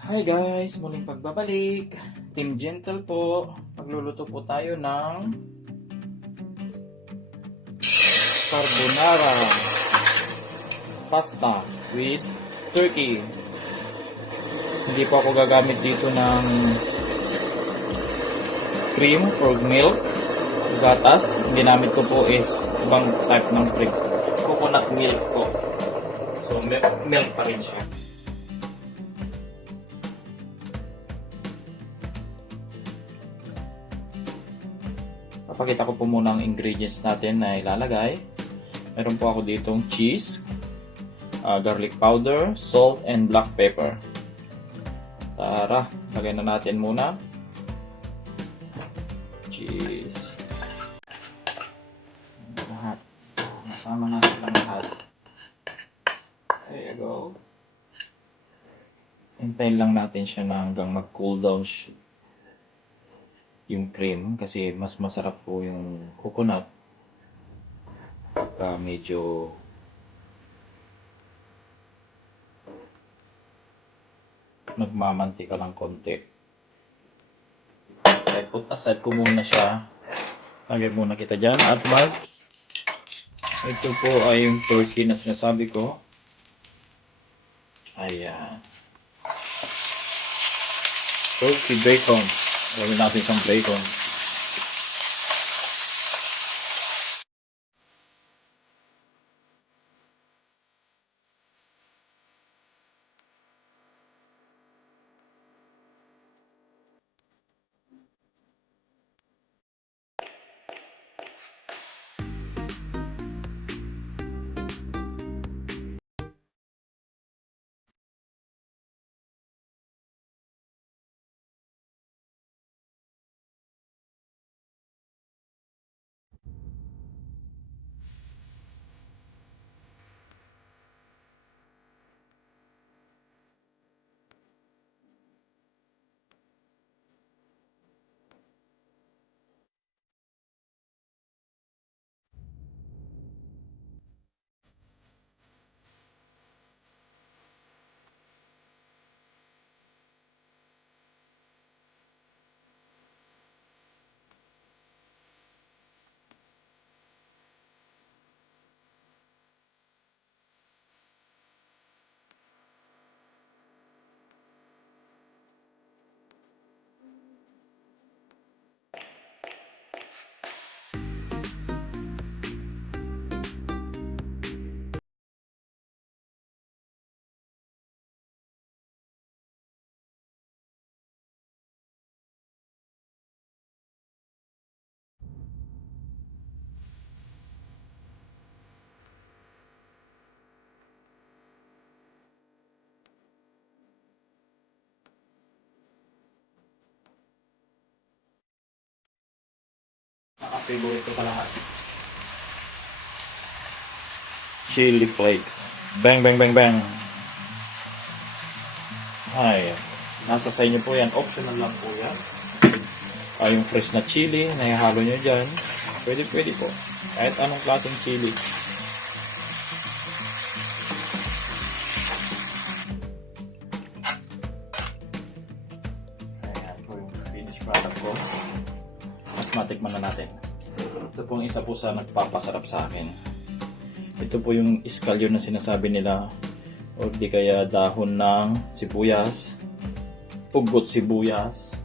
Hi guys! Muling pagbabalik. Team Gentle po. Magluluto po tayo ng carbonara pasta with turkey. Hindi po ako gagamit dito ng cream or milk, gatas. Ang ginamit ko po is ibang type ng cream. Coconut milk po. So milk pa rin siya. Papakita ko po muna ang ingredients natin na ilalagay. Meron po ako ditong cheese, garlic powder, salt, and black pepper. Tara, lagay na natin muna. Cheese. Lahat. Masama na silang lahat. There you go. Hintayin lang natin siya na hanggang mag-cool down siya. Yung cream kasi mas masarap po yung coconut pagka medyo nagmamantika ng konti. Okay, put aside ko muna siya. Lagay muna kita dyan at ito po ay yung turkey na sinasabi ko. Ayan. Turkey bacon. Gawin natin isang bacon. Naka-favorite ko sa lahat. Chili flakes. Bang, bang, bang, bang. Ay, nasa sa inyo po yan. Optional lang po yan. Yung fresh na chili, nahihalo nyo dyan. Pwede po. Kahit anong klaseng chili. Ayan po yung finished product ko. At matikman na natin. Ito po isa po sa nagpapasarap sa akin. Ito po yung iskalyon na sinasabi nila o di kaya dahon ng sibuyas, ugot sibuyas.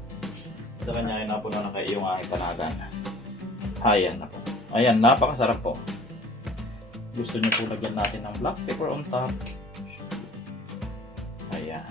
Sa kanya ay napuno na kayo yung aking panagan. Ayan na po. Ayan, napakasarap po. Gusto nyo po lagyan natin ng black pepper on top. Ayan.